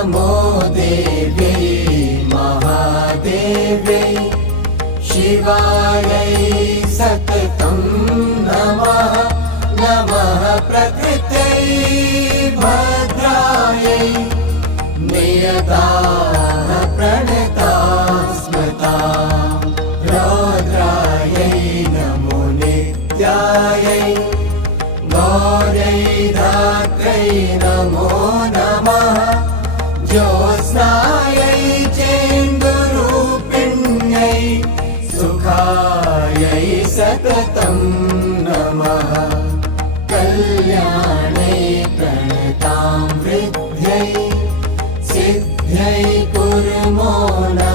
नमो देव्यै महादेव्यै शिवायै सततं नमः नमः प्रकृत्यै भद्रायै नियताः प्रणताः स्मृताः रौद्रायै नमो नित्यायै गौर्यै धात्र्यै नमो नमः ज्योत्स्नायै चेन्दुरूपिण्यै सुखायै सततं नमः कल्याणै प्रणतां वृद्ध्यै सिद्ध्यै कुर्मो नमः